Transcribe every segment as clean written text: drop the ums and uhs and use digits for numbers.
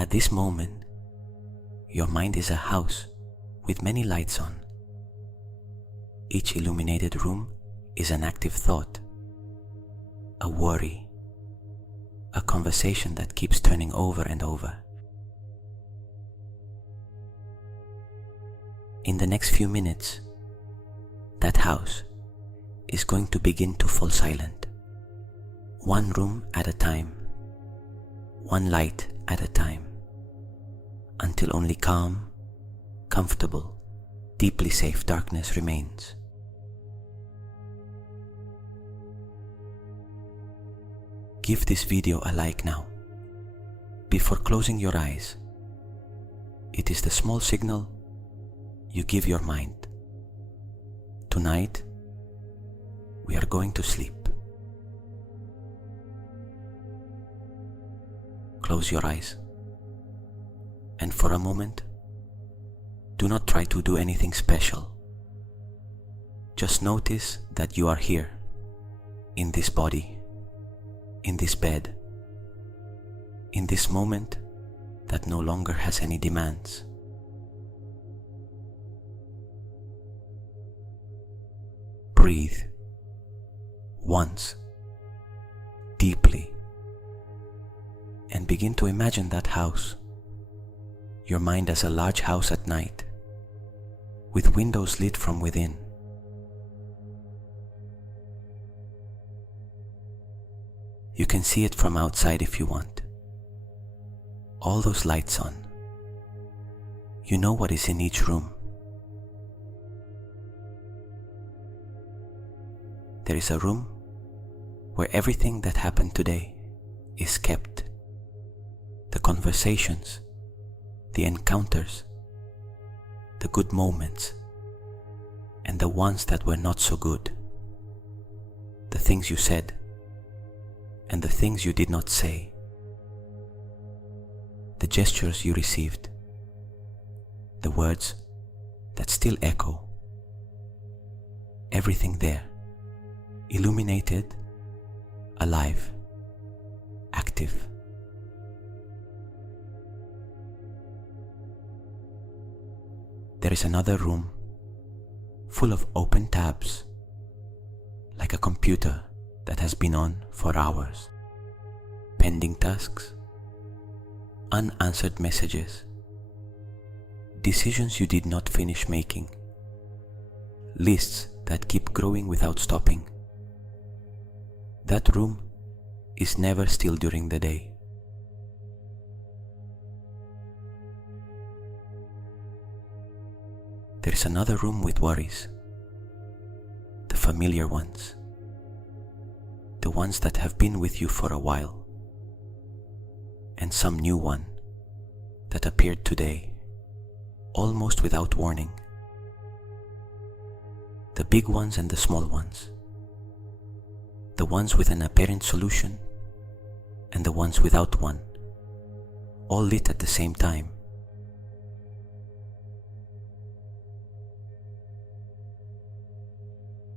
At this moment, your mind is a house with many lights on. Each illuminated room is an active thought, a worry, a conversation that keeps turning over and over. In the next few minutes, that house is going to begin to fall silent, one room at a time, one light at a time, until only calm, comfortable, deeply safe darkness remains. Give this video a like now, before closing your eyes. It is the small signal you give your mind. Tonight, we are going to sleep. Close your eyes, and for a moment, do not try to do anything special. Just notice that you are here, in this body, in this bed, in this moment that no longer has any demands. Breathe once, deeply, and begin to imagine that house, your mind as a large house at night, with windows lit from within. You can see it from outside if you want. All those lights on. You know what is in each room. There is a room where everything that happened today is kept. The conversations, the encounters, the good moments, and the ones that were not so good. The things you said, and the things you did not say. The gestures you received. The words that still echo. Everything there, illuminated, alive, active. There is another room full of open tabs, like a computer that has been on for hours. Pending tasks, unanswered messages, decisions you did not finish making, lists that keep growing without stopping. That room is never still during the day. There is another room with worries, the familiar ones, the ones that have been with you for a while, and some new one that appeared today, almost without warning. The big ones and the small ones, the ones with an apparent solution and the ones without one, all lit at the same time.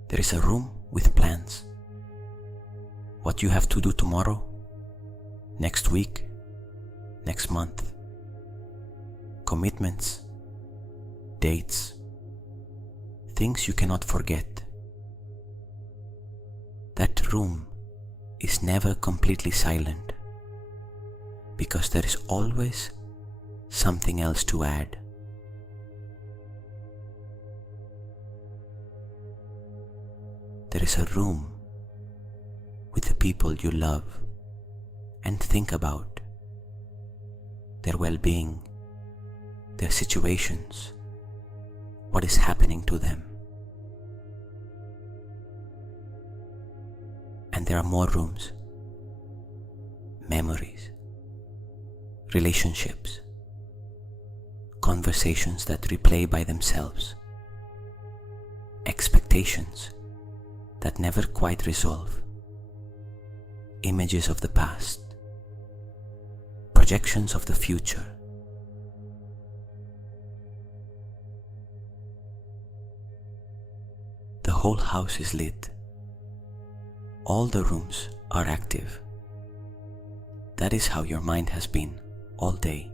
There is a room with plans. What you have to do tomorrow, next week, next month. Commitments, dates, things you cannot forget. That room is never completely silent, because there is always something else to add. There is a room with the people you love and think about, their well-being, their situations, what is happening to them. And there are more rooms, memories, relationships, conversations that replay by themselves, expectations that never quite resolve, images of the past, projections of the future. The whole house is lit. All the rooms are active. That is how your mind has been all day.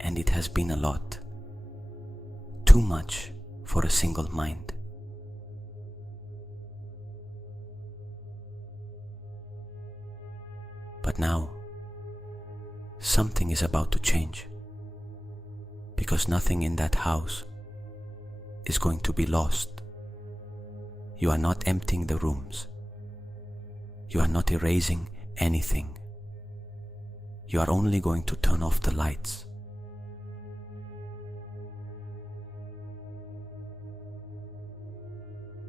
and it has been a lot. Too much for a single mind. But now, something is about to change, because nothing in that house is going to be lost. You are not emptying the rooms. You are not erasing anything. You are only going to turn off the lights.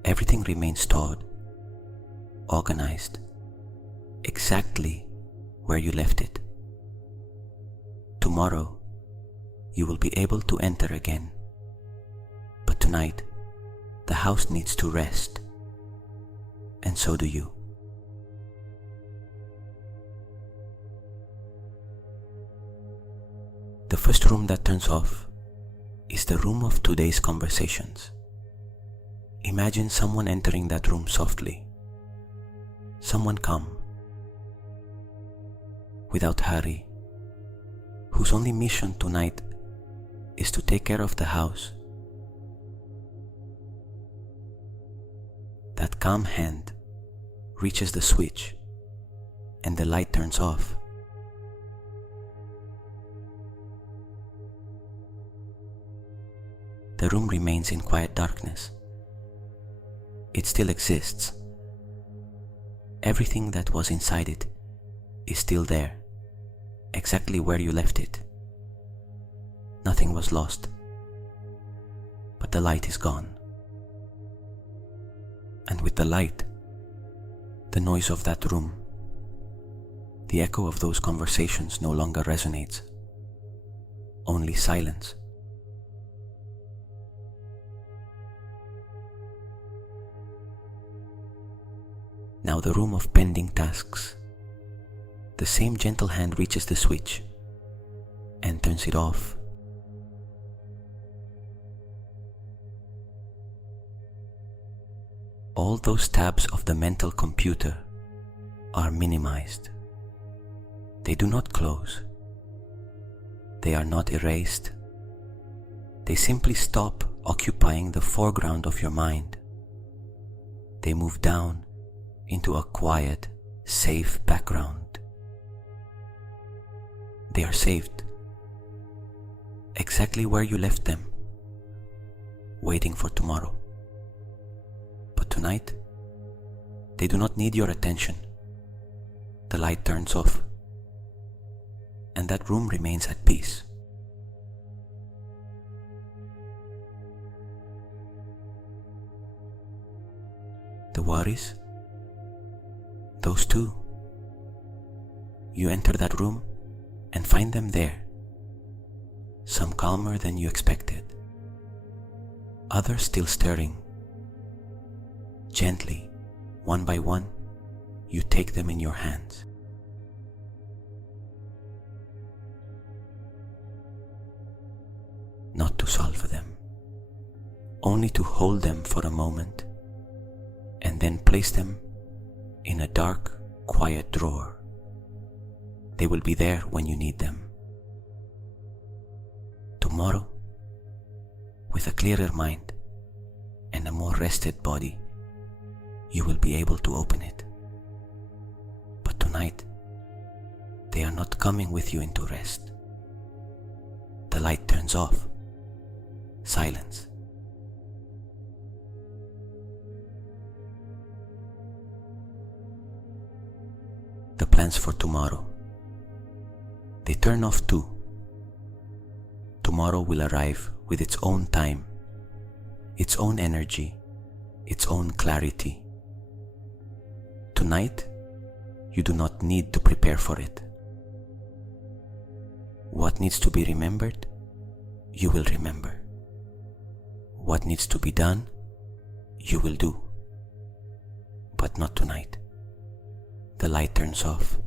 Everything remains stored, organized, exactly where you left it. Tomorrow, you will be able to enter again. But tonight, the house needs to rest, and so do you. The first room that turns off is the room of today's conversations. Imagine someone entering that room softly. Someone calm, without hurry, whose only mission tonight is to take care of the house. That calm hand reaches the switch and the light turns off. The room remains in quiet darkness. It still exists. Everything that was inside it is still there, exactly where you left it. Nothing was lost, but the light is gone. And with the light, the noise of that room, the echo of those conversations no longer resonates. Only silence. Now the room of pending tasks. The same gentle hand reaches the switch and turns it off. All those tabs of the mental computer are minimized. They do not close. They are not erased. They simply stop occupying the foreground of your mind. They move down into a quiet, safe background. They are saved exactly where you left them, waiting for tomorrow. But tonight, they do not need your attention. The light turns off, and that room remains at peace. The worries, those too. You enter that room and find them there, some calmer than you expected, others still stirring. Gently, one by one, you take them in your hands. Not to solve them, only to hold them for a moment and then place them in a dark, quiet drawer. They will be there when you need them. Tomorrow, with a clearer mind and a more rested body, you will be able to open it. But tonight, they are not coming with you into rest. The light turns off. Silence. The plans for tomorrow, they turn off too. Tomorrow will arrive with its own time, its own energy, its own clarity. Tonight, you do not need to prepare for it. What needs to be remembered, you will remember. What needs to be done, you will do. But not tonight. The light turns off.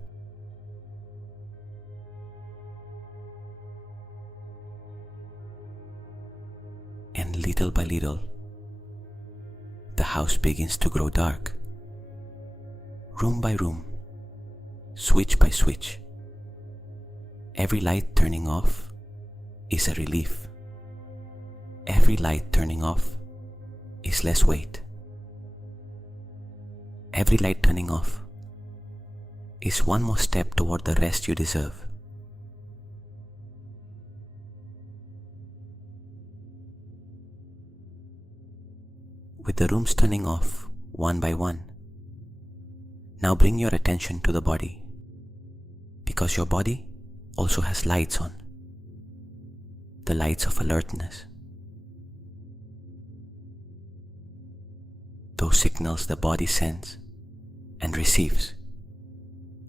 And little by little, the house begins to grow dark. Room by room, switch by switch, every light turning off is a relief. Every light turning off is less weight. Every light turning off is one more step toward the rest you deserve. With the rooms turning off one by one, now bring your attention to the body, because your body also has lights on, the lights of alertness. Those signals the body sends and receives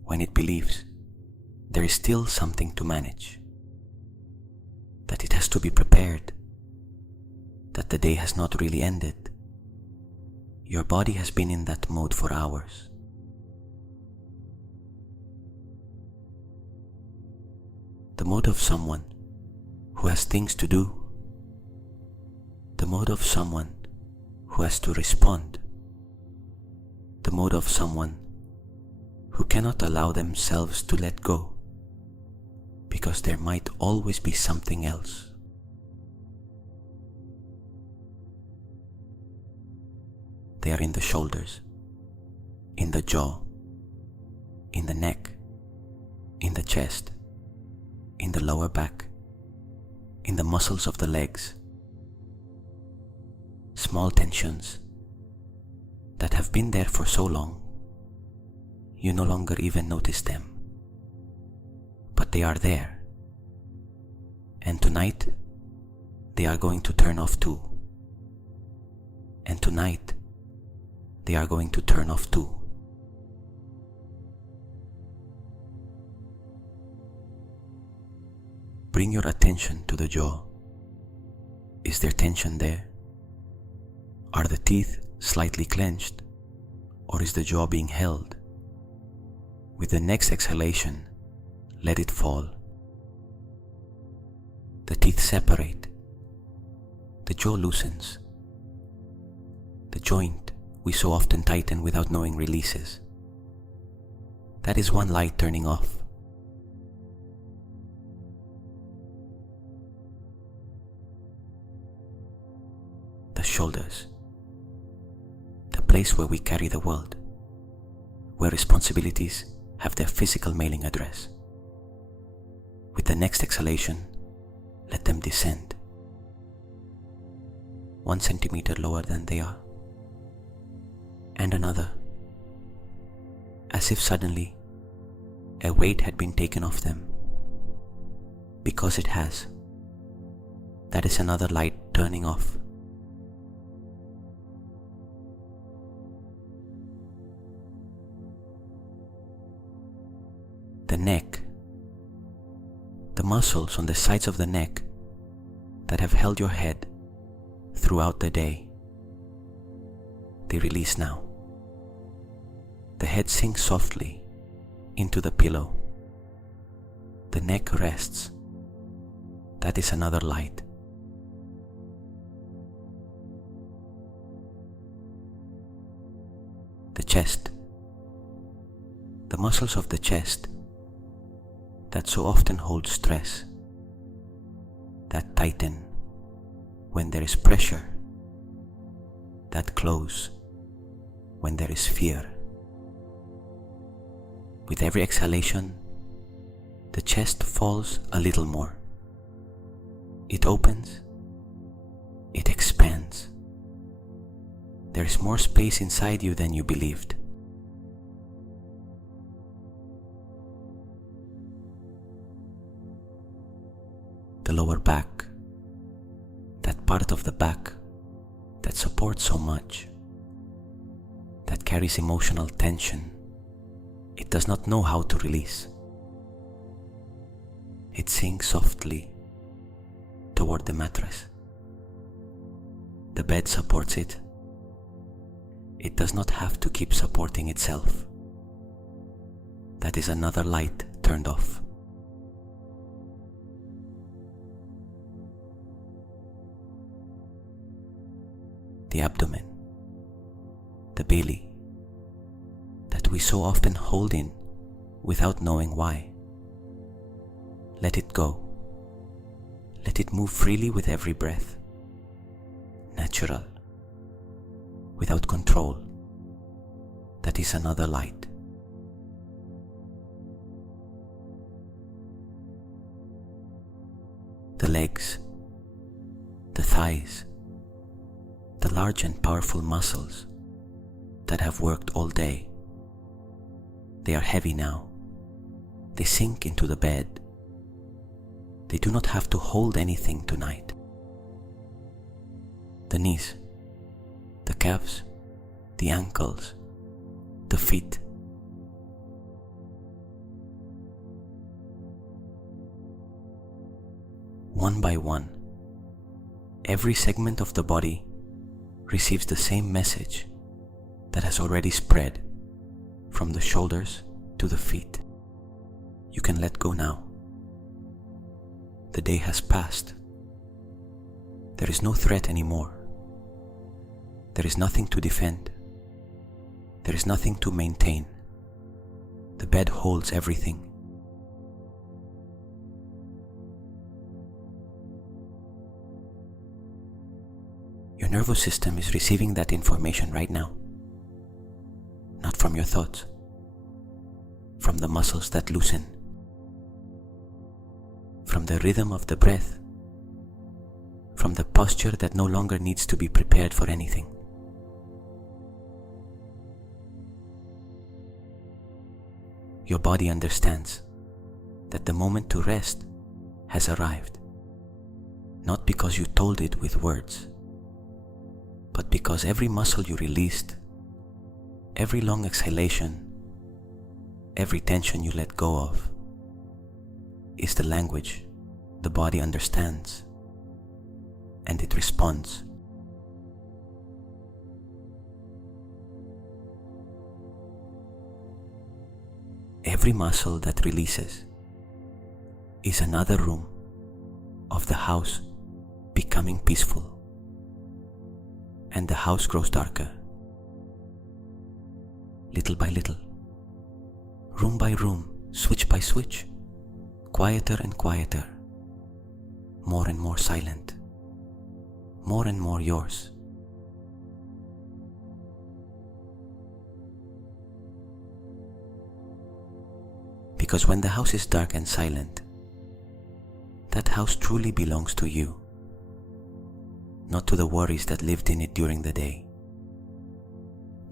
when it believes there is still something to manage, that it has to be prepared, that the day has not really ended. Your body has been in that mode for hours. The mode of someone who has things to do, the mode of someone who has to respond, the mode of someone who cannot allow themselves to let go, because there might always be something else. They are in the shoulders, in the jaw, in the neck, in the chest, in the lower back, in the muscles of the legs. Small tensions that have been there for so long, you no longer even notice them. But they are there. And tonight, they are going to turn off too. And tonight, they are going to turn off too. Bring your attention to the jaw. Is there tension there? Are the teeth slightly clenched? Or is the jaw being held? With the next exhalation, let it fall. The teeth separate. The jaw loosens. The joint we so often tighten without knowing releases. That is one light turning off. The shoulders, the place where we carry the world, where responsibilities have their physical mailing address. With the next exhalation, let them descend 1 centimeter lower than they are, and another, as if suddenly a weight had been taken off them. Because it has. That is another light turning off. The neck, the muscles on the sides of the neck that have held your head throughout the day, they release now. The head sinks softly into the pillow. The neck rests. That is another light. The chest, the muscles of the chest that so often hold stress, that tighten when there is pressure, that close when there is fear. With every exhalation, the chest falls a little more. It opens, it expands. There is more space inside you than you believed. The lower back, that part of the back that supports so much, that carries emotional tension, it does not know how to release. It sinks softly toward the mattress. The bed supports it. It does not have to keep supporting itself. That is another light turned off. The abdomen, the belly, that we so often hold in without knowing why. Let it go. Let it move freely with every breath. Natural. Without control. That is another light. The legs, the thighs, the large and powerful muscles that have worked all day. They are heavy now. They sink into the bed. They do not have to hold anything tonight. The knees, the calves, the ankles, the feet. One by one, every segment of the body receives the same message that has already spread from the shoulders to the feet. You can let go now. The day has passed. There is no threat anymore. There is nothing to defend. There is nothing to maintain. The bed holds everything. Your nervous system is receiving that information right now. Not from your thoughts, from the muscles that loosen, from the rhythm of the breath, from the posture that no longer needs to be prepared for anything. Your body understands that the moment to rest has arrived, not because you told it with words, but because every muscle you released, every long exhalation, every tension you let go of, is the language the body understands, and it responds. Every muscle that releases is another room of the house becoming peaceful, and the house grows darker. Little by little, room by room, switch by switch, quieter and quieter, more and more silent, more and more yours. Because when the house is dark and silent, that house truly belongs to you, not to the worries that lived in it during the day,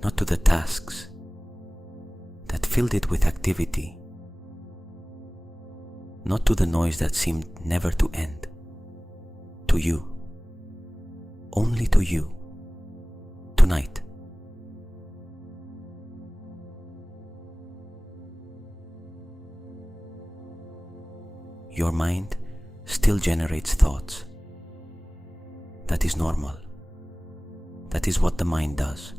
not to the tasks that filled it with activity, not to the noise that seemed never to end. To you, only to you, tonight. Your mind still generates thoughts. That is normal. That is what the mind does.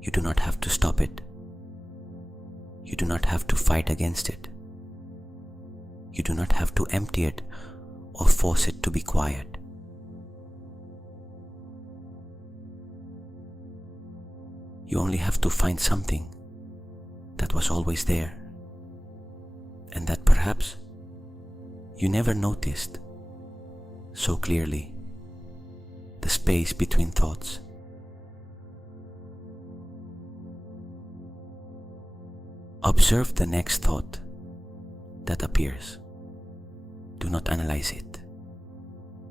You do not have to stop it. You do not have to fight against it. You do not have to empty it or force it to be quiet. You only have to find something that was always there, and that perhaps you never noticed so clearly: the space between thoughts. Observe the next thought that appears. Do not analyze it.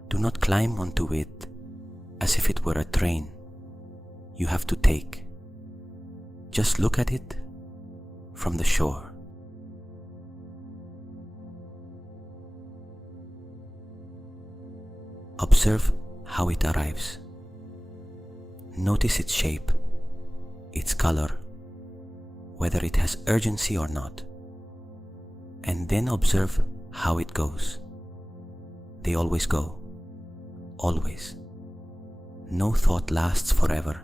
Do not climb onto it as if it were a train you have to take. Just look at it from the shore. Observe how it arrives. Notice its shape, its color, whether it has urgency or not. And then observe how it goes. They always go. Always. No thought lasts forever.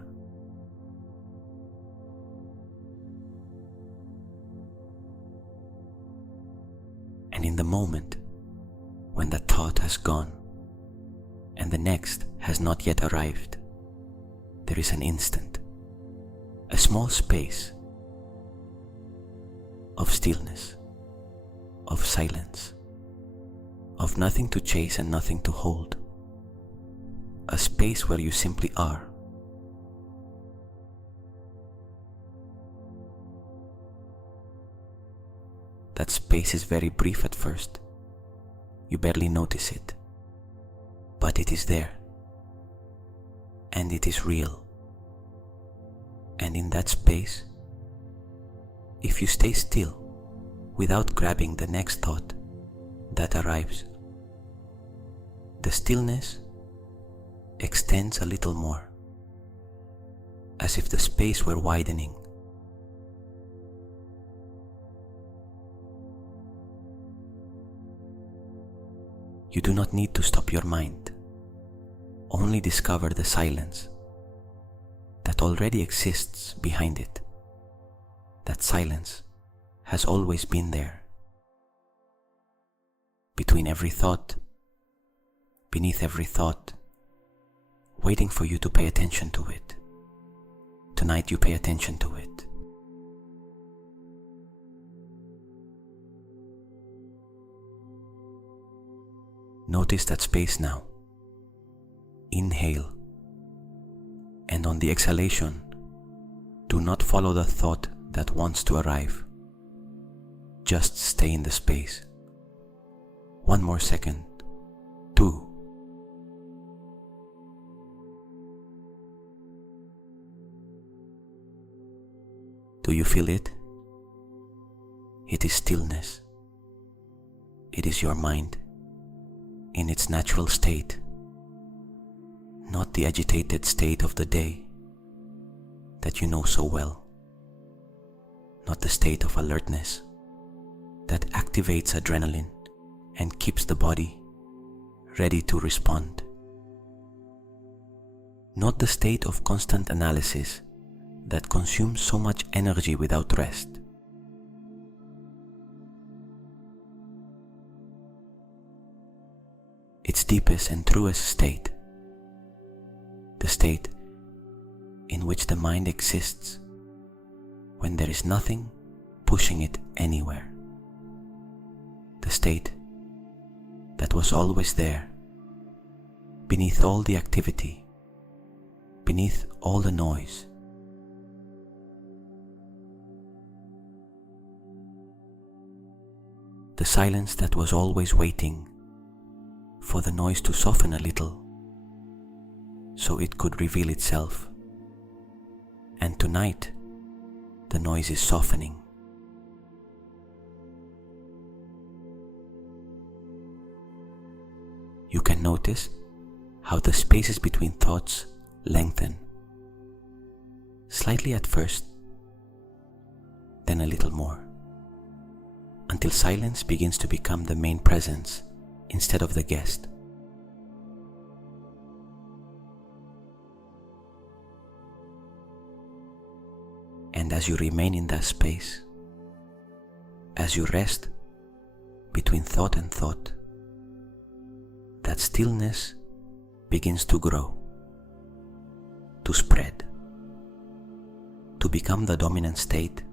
And in the moment when the thought has gone and the next has not yet arrived, there is an instant, a small space of stillness, of silence, of nothing to chase and nothing to hold, a space where you simply are. That space is very brief at first. You barely notice it, but it is there, and it is real. And in that space, if you stay still without grabbing the next thought that arrives, the stillness extends a little more, as if the space were widening. You do not need to stop your mind, only discover the silence that already exists behind it. That silence has always been there, between every thought, beneath every thought, waiting for you to pay attention to it. Tonight you pay attention to it. Notice that space now. Inhale, and on the exhalation, do not follow the thought that wants to arrive. Just stay in the space. 1 more second. 2. Do you feel it? It is stillness. It is your mind in its natural state, not the agitated state of the day that you know so well, not the state of alertness that activates adrenaline and keeps the body ready to respond, not the state of constant analysis that consumes so much energy without rest. Its deepest and truest state, the state in which the mind exists when there is nothing pushing it anywhere, the state that was always there, beneath all the activity, beneath all the noise. The silence that was always waiting for the noise to soften a little so it could reveal itself. And tonight, the noise is softening. You can notice how the spaces between thoughts lengthen, slightly at first, then a little more, until silence begins to become the main presence instead of the guest. And as you remain in that space, as you rest between thought and thought, that stillness begins to grow, to spread, to become the dominant state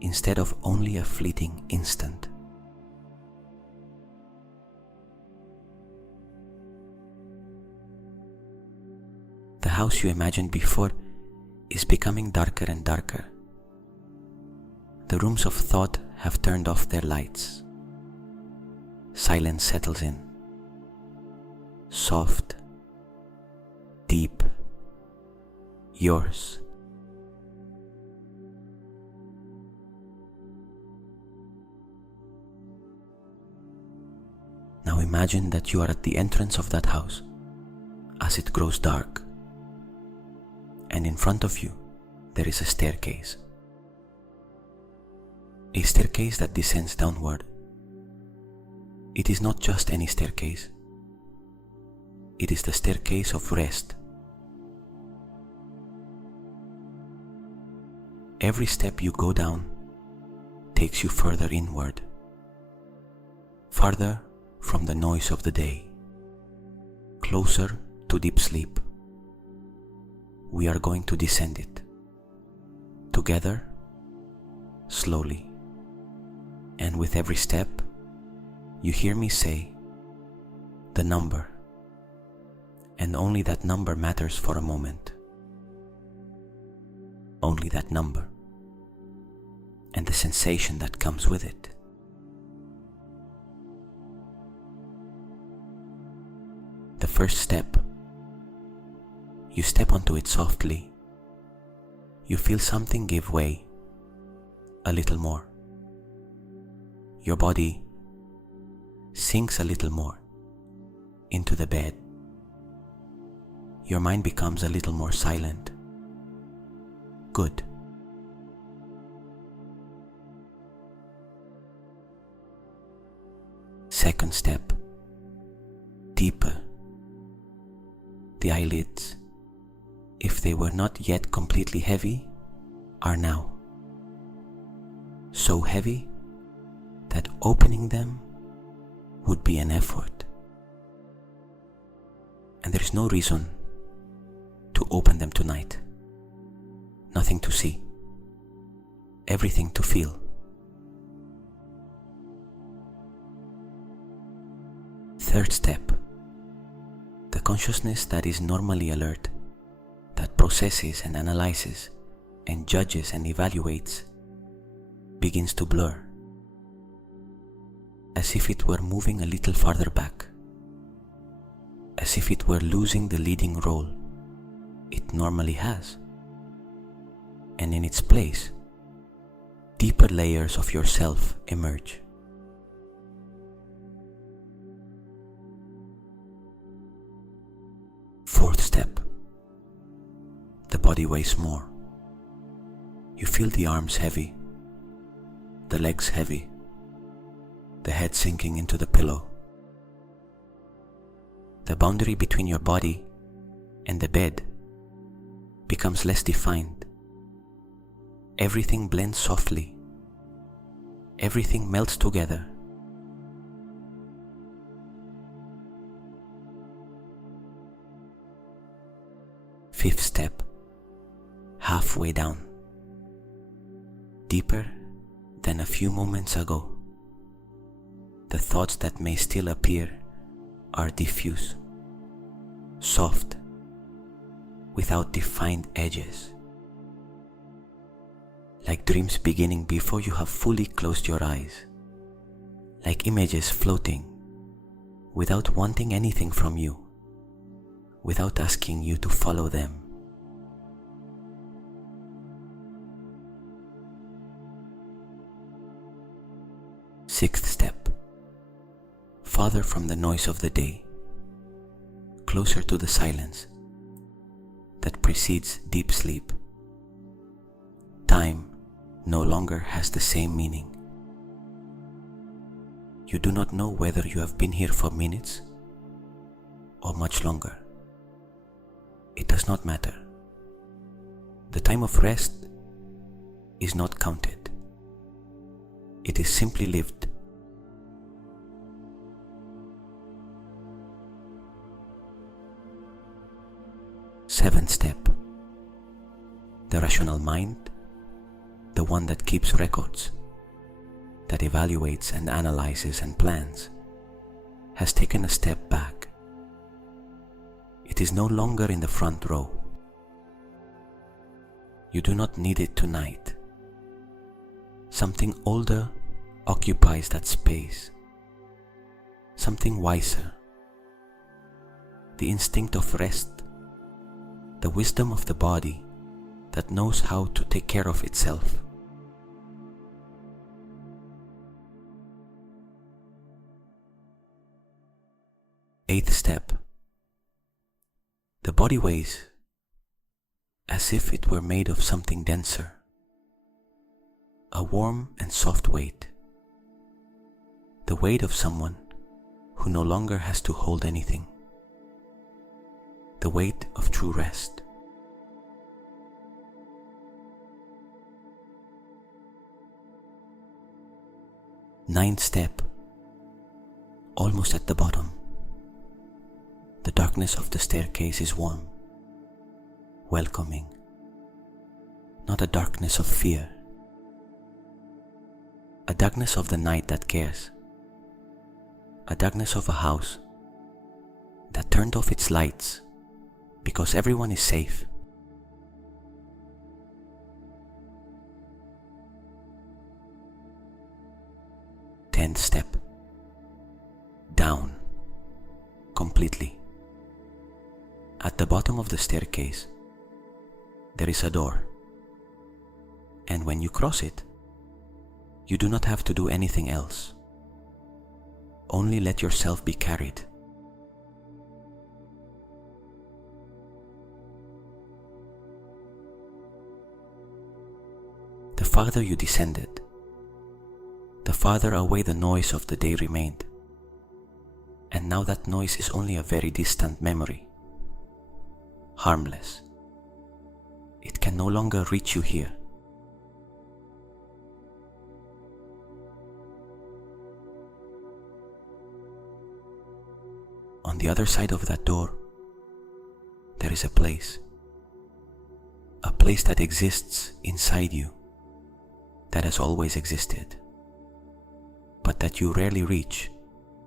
instead of only a fleeting instant. The house you imagined before is becoming darker and darker. The rooms of thought have turned off their lights. Silence settles in. Soft, deep, yours. Now imagine that you are at the entrance of that house as it grows dark, and in front of you there is a staircase. A staircase that descends downward. It is not just any staircase. It is the staircase of rest. Every step you go down takes you further inward, farther from the noise of the day, closer to deep sleep. We are going to descend it, together, slowly, and with every step, you hear me say, the number, and only that number matters for a moment. Only that number, and the sensation that comes with it. The first step, you step onto it softly. You feel something give way a little more. Your body sinks a little more into the bed. Your mind becomes a little more silent. Good. Second step, deeper. The eyelids, if they were not yet completely heavy, are now so heavy that opening them would be an effort. And there is no reason to open them tonight. Nothing to see, everything to feel. Third step, the consciousness that is normally alert, that processes and analyzes and judges and evaluates, begins to blur, as if it were moving a little farther back, as if it were losing the leading role it normally has, and in its place, deeper layers of yourself emerge. Fourth step, the body weighs more. You feel the arms heavy, the legs heavy, the head sinking into the pillow. The boundary between your body and the bed becomes less defined. Everything blends softly. Everything melts together. Fifth step, halfway down, deeper than a few moments ago. The thoughts that may still appear are diffuse, soft, without defined edges, like dreams beginning before you have fully closed your eyes, like images floating without wanting anything from you, without asking you to follow them. Sixth step, farther from the noise of the day, closer to the silence that precedes deep sleep. Time no longer has the same meaning. You do not know whether you have been here for minutes or much longer. It does not matter. The time of rest is not counted. It is simply lived. Seventh step, the rational mind, the one that keeps records, that evaluates and analyzes and plans, has taken a step back. It is no longer in the front row. You do not need it tonight. Something older occupies that space. Something wiser. The instinct of rest, the wisdom of the body that knows how to take care of itself. Eighth step, the body weighs as if it were made of something denser, a warm and soft weight, the weight of someone who no longer has to hold anything, the weight of true rest. Ninth step, almost at the bottom. The darkness of the staircase is warm, welcoming, not a darkness of fear, a darkness of the night that cares, a darkness of a house that turned off its lights because everyone is safe. Tenth step. Down. Completely. At the bottom of the staircase, there is a door. And when you cross it, you do not have to do anything else. Only let yourself be carried. The farther you descended, the farther away the noise of the day remained. And now that noise is only a very distant memory. Harmless. It can no longer reach you here. On the other side of that door, there is a place that exists inside you, that has always existed, but that you rarely reach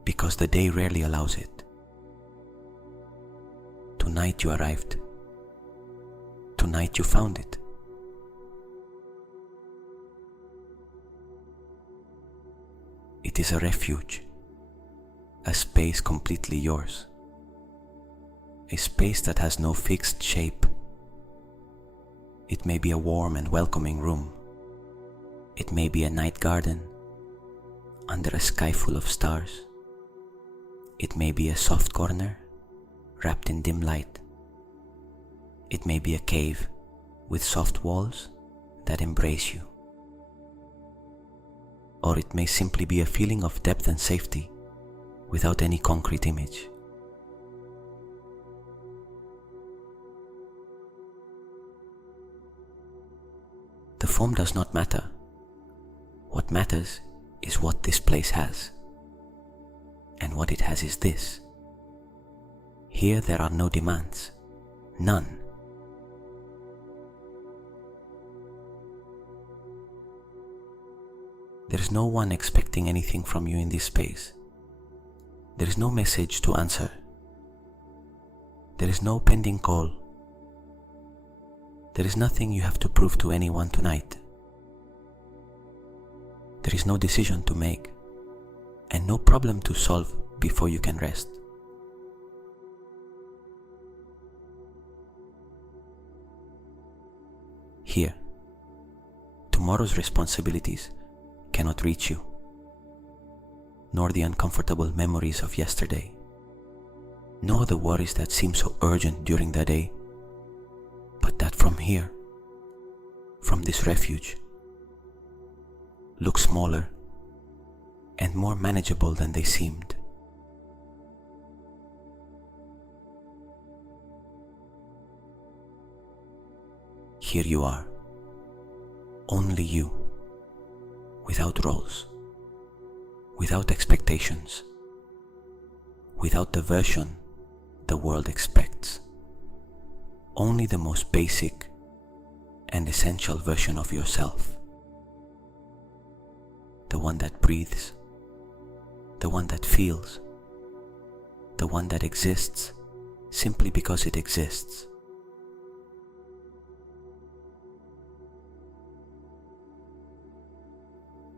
because the day rarely allows it. Tonight you arrived. Tonight you found it. It is a refuge, a space completely yours, a space that has no fixed shape. It may be a warm and welcoming room. It may be a night garden under a sky full of stars. It may be a soft corner wrapped in dim light. It may be a cave with soft walls that embrace you. Or it may simply be a feeling of depth and safety without any concrete image. The form does not matter. What matters is what this place has. And what it has is this. Here there are no demands. None. There is no one expecting anything from you in this space. There is no message to answer. There is no pending call. There is nothing you have to prove to anyone tonight. There is no decision to make and no problem to solve before you can rest. Here, tomorrow's responsibilities cannot reach you, nor the uncomfortable memories of yesterday, nor the worries that seem so urgent during the day, but that from here, from this refuge, look smaller and more manageable than they seemed. Here you are, only you, without roles, without expectations, without the version the world expects, only the most basic and essential version of yourself, the one that breathes, the one that feels, the one that exists simply because it exists.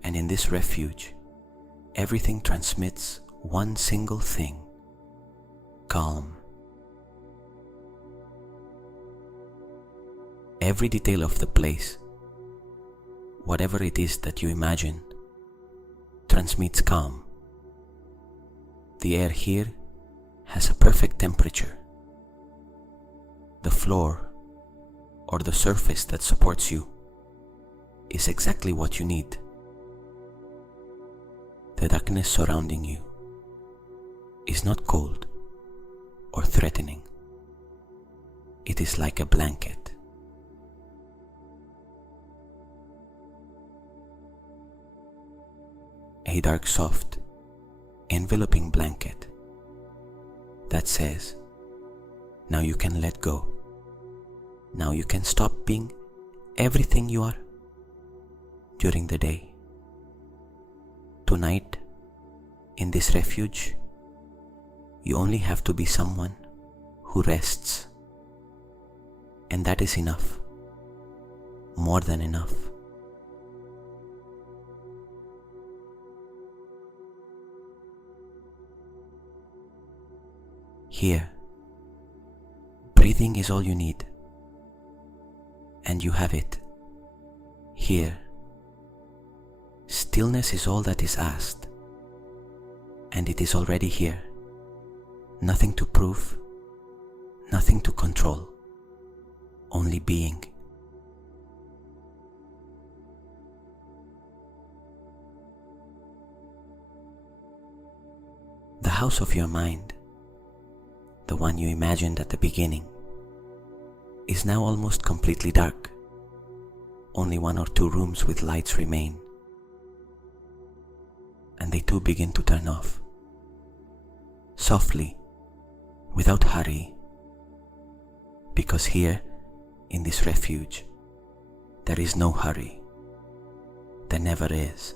And in this refuge, everything transmits one single thing: calm. Every detail of the place, whatever it is that you imagine, transmits calm. The air here has a perfect temperature. The floor, or the surface that supports you, is exactly what you need. The darkness surrounding you is not cold or threatening. It is like a blanket. A dark, soft, enveloping blanket that says, now you can let go. Now you can stop being everything you are during the day. Tonight, in this refuge, You only have to be someone who rests, and that is enough, more than enough. Here, breathing is all you need, and you have it. Here, stillness is all that is asked, and it is already here. Nothing to prove, nothing to control, only being. The house of your mind, the one you imagined at the beginning, is now almost completely dark. Only 1 or 2 rooms with lights remain, and they too begin to turn off. Softly, without hurry, because here, in this refuge, there is no hurry. There never is.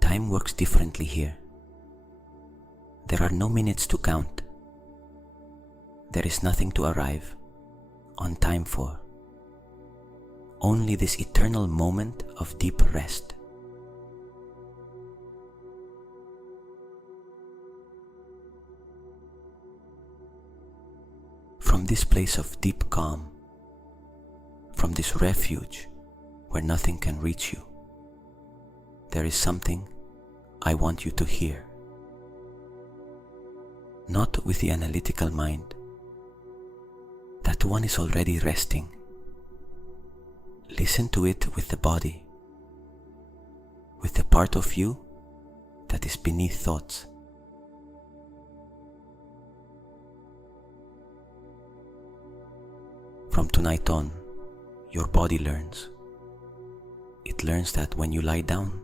Time works differently here. There are no minutes to count. There is nothing to arrive on time for. Only this eternal moment of deep rest. From this place of deep calm, from this refuge where nothing can reach you, there is something I want you to hear. Not with the analytical mind. That one is already resting. Listen to it with the body, with the part of you that is beneath thoughts. From tonight on, your body learns. It learns that when you lie down,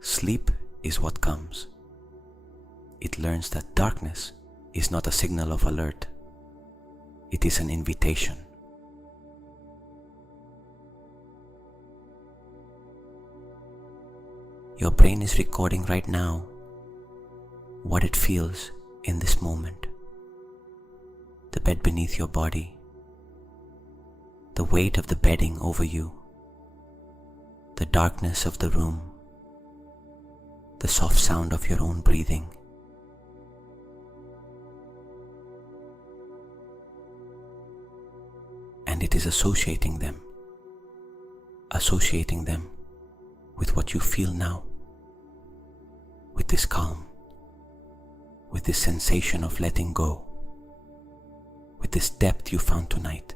sleep is what comes. It learns that darkness is not a signal of alert. It is an invitation. Your brain is recording right now what it feels in this moment. The bed beneath your body, the weight of the bedding over you, the darkness of the room, the soft sound of your own breathing. And it is associating them with what you feel now, with this calm, with this sensation of letting go, with this depth you found tonight.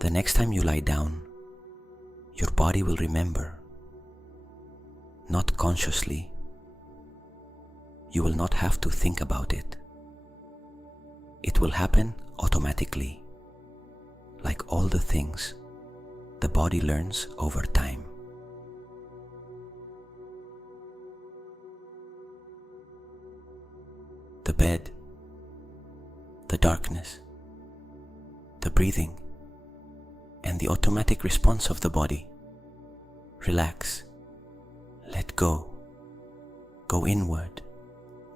The next time you lie down, your body will remember, not consciously. You will not have to think about it. It will happen automatically, like all the things the body learns over time. The bed, the darkness, the breathing, and the automatic response of the body. Relax, let go, go inward,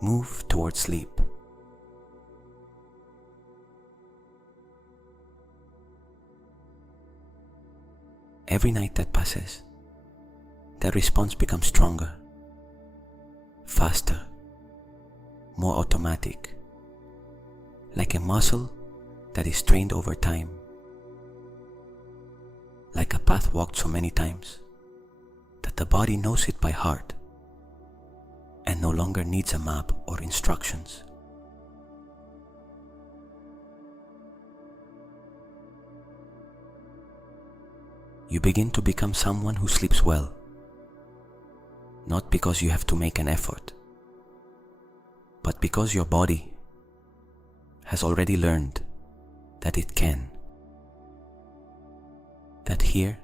move towards sleep. Every night that passes, that response becomes stronger, faster, more automatic, like a muscle that is trained over time, like a path walked so many times that the body knows it by heart and no longer needs a map or instructions. You begin to become someone who sleeps well, not because you have to make an effort, but because your body has already learned that it can, that here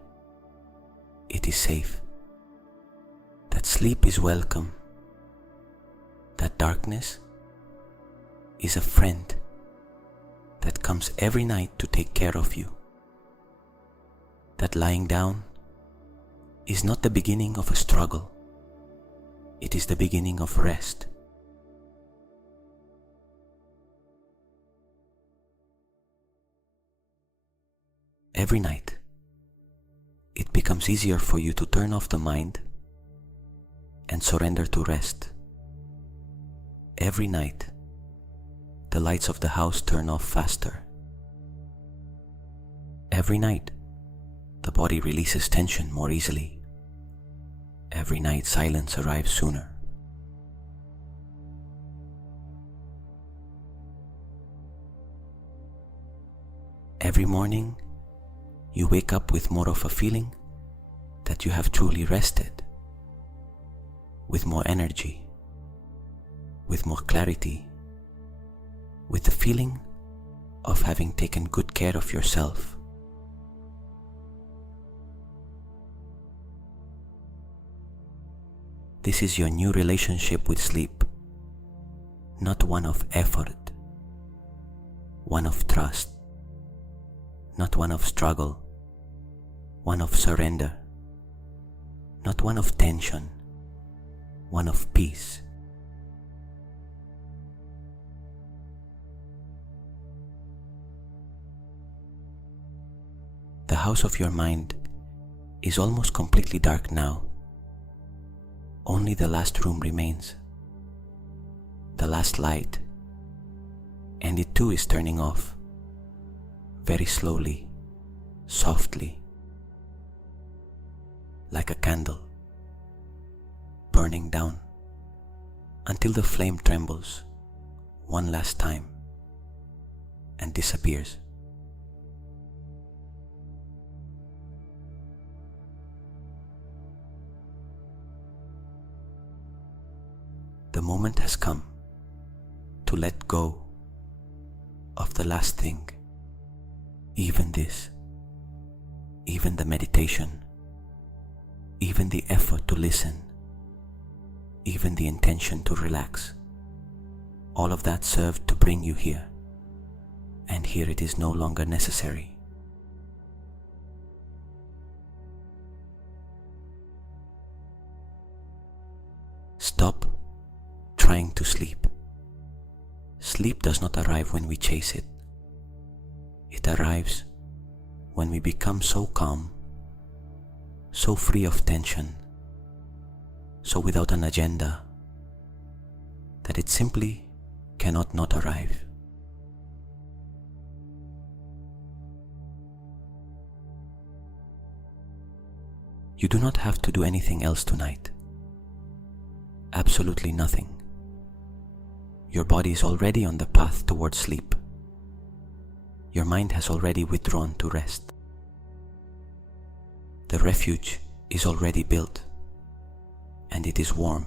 it is safe, that sleep is welcome, that darkness is a friend that comes every night to take care of you. That lying down is not the beginning of a struggle. It is the beginning of rest. Every night, it becomes easier for you to turn off the mind and surrender to rest. Every night, the lights of the house turn off faster. Every night, the body releases tension more easily. Every night, silence arrives sooner. Every morning, you wake up with more of a feeling that you have truly rested, with more energy, with more clarity, with the feeling of having taken good care of yourself. This is your new relationship with sleep, not one of effort, one of trust, not one of struggle, one of surrender, not one of tension, one of peace. The house of your mind is almost completely dark now. Only the last room remains, the last light, and it too is turning off, very slowly, softly, like a candle, burning down until the flame trembles one last time and disappears. The moment has come to let go of the last thing, even this, even the meditation, even the effort to listen, even the intention to relax. All of that served to bring you here, and here it is no longer necessary. Stop trying to sleep. Sleep does not arrive when we chase it. It arrives when we become so calm, so free of tension, so without an agenda, that it simply cannot not arrive. You do not have to do anything else tonight. Absolutely nothing. Your body is already on the path towards sleep. Your mind has already withdrawn to rest. The refuge is already built, and it is warm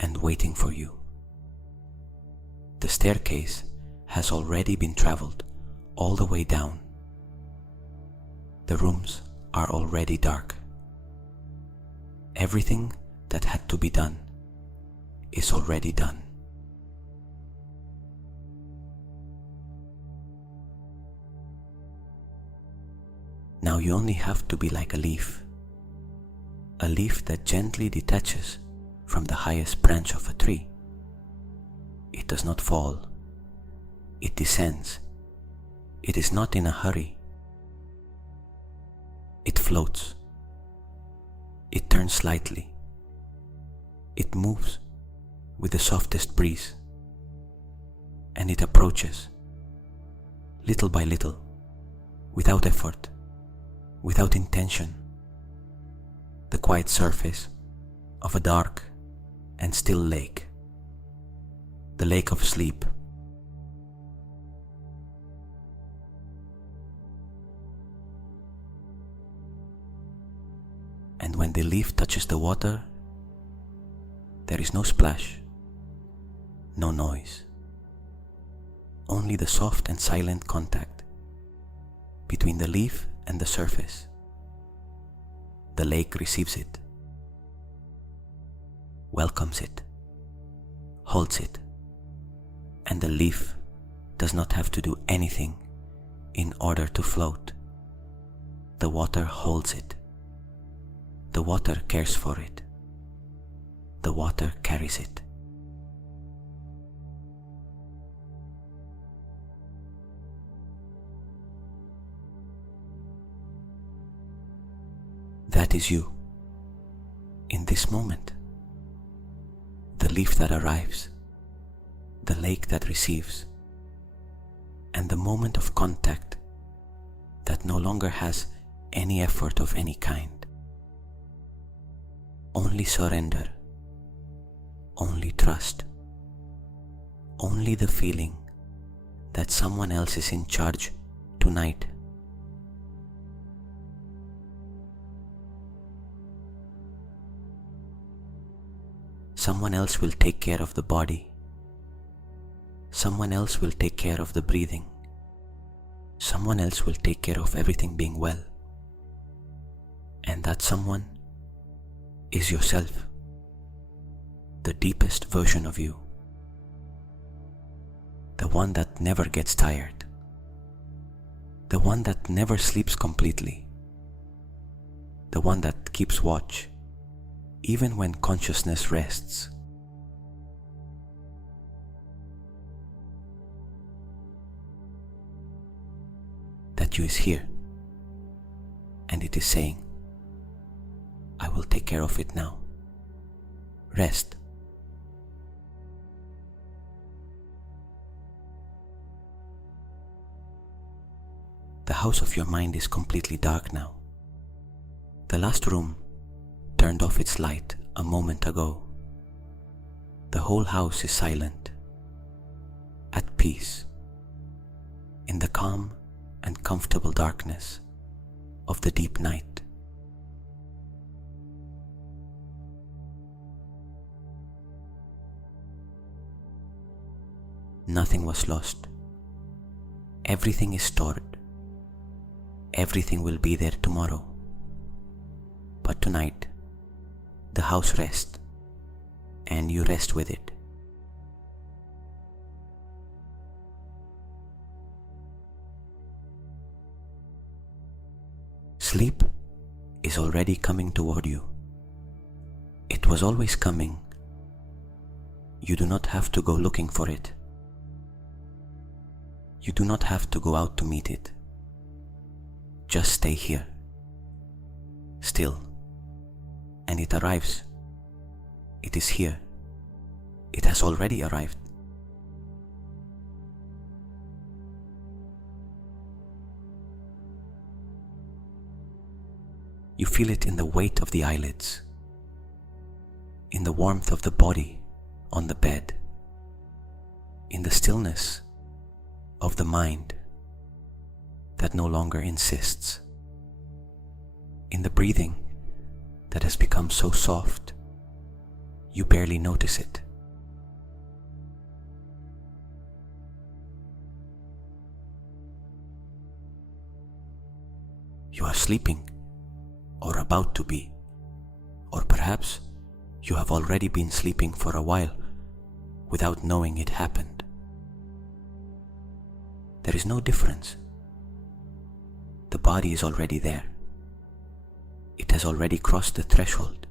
and waiting for you. The staircase has already been traveled all the way down. The rooms are already dark. Everything that had to be done is already done. Now you only have to be like a leaf that gently detaches from the highest branch of a tree. It does not fall, it descends. It is not in a hurry. It floats. It turns slightly. It moves with the softest breeze, and it approaches, little by little, without effort, without intention, the quiet surface of a dark and still lake, the lake of sleep. And when the leaf touches the water, there is no splash, no noise, only the soft and silent contact between the leaf and the surface. The lake receives it, welcomes it, holds it, and the leaf does not have to do anything in order to float. The water holds it. The water cares for it. The water carries it. That is you, in this moment. The leaf that arrives, the lake that receives, and the moment of contact that no longer has any effort of any kind. Only surrender, only trust, only the feeling that someone else is in charge tonight. Someone else will take care of the body. Someone else will take care of the breathing. Someone else will take care of everything being well. And that someone is yourself, the deepest version of you, the one that never gets tired, the one that never sleeps completely, the one that keeps watch even when consciousness rests. That you is here, and it is saying, I will take care of it now. Rest. The house of your mind is completely dark now. The last room turned off its light a moment ago. The whole house is silent, at peace, in the calm and comfortable darkness of the deep night. Nothing was lost. Everything is stored. Everything will be there tomorrow. But tonight, the house rests, and you rest with it. Sleep is already coming toward you. It was always coming. You do not have to go looking for it. You do not have to go out to meet it. Just stay here, still, and it arrives. It is here. It has already arrived. You feel it in the weight of the eyelids, in the warmth of the body on the bed, in the stillness of the mind that no longer insists, in the breathing that has become so soft you barely notice it. You are sleeping, or about to be, or perhaps you have already been sleeping for a while without knowing it happened. There is no difference. The body is already there. It has already crossed the threshold.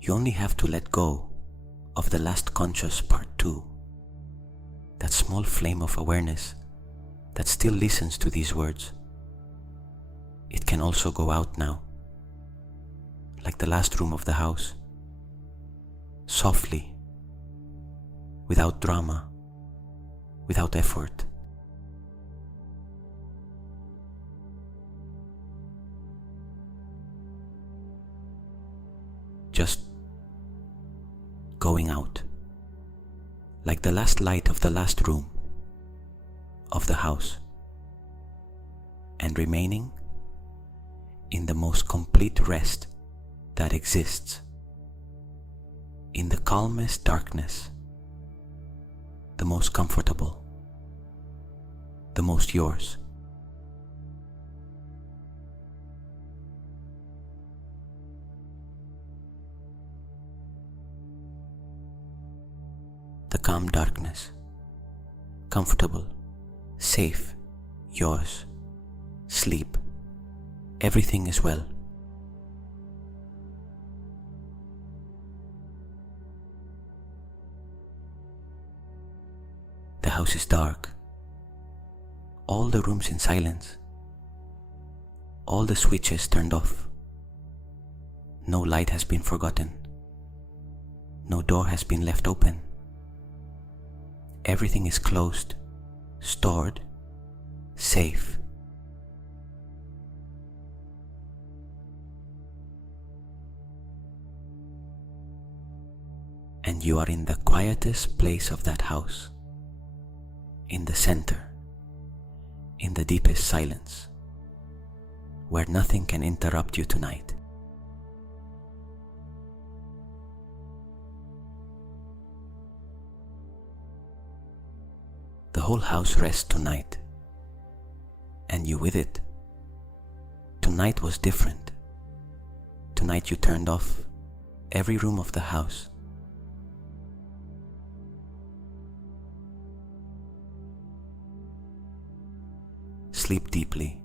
You only have to let go of the last conscious part 2, that small flame of awareness that still listens to these words. It can also go out now, like the last room of the house, softly, without drama, without effort. Just going out, like the last light of the last room of the house, and remaining in the most complete rest that exists, in the calmest darkness, the most comfortable, the most yours. calm darkness. Comfortable, safe, yours. Sleep. Everything is well. The house is dark. All the rooms in silence. All the switches turned off. No light has been forgotten. No door has been left open. Everything is closed, stored, safe. And you are in the quietest place of that house, in the center, in the deepest silence, where nothing can interrupt you tonight. The whole house rests tonight, and you with it. Tonight was different. Tonight you turned off every room of the house. Sleep deeply.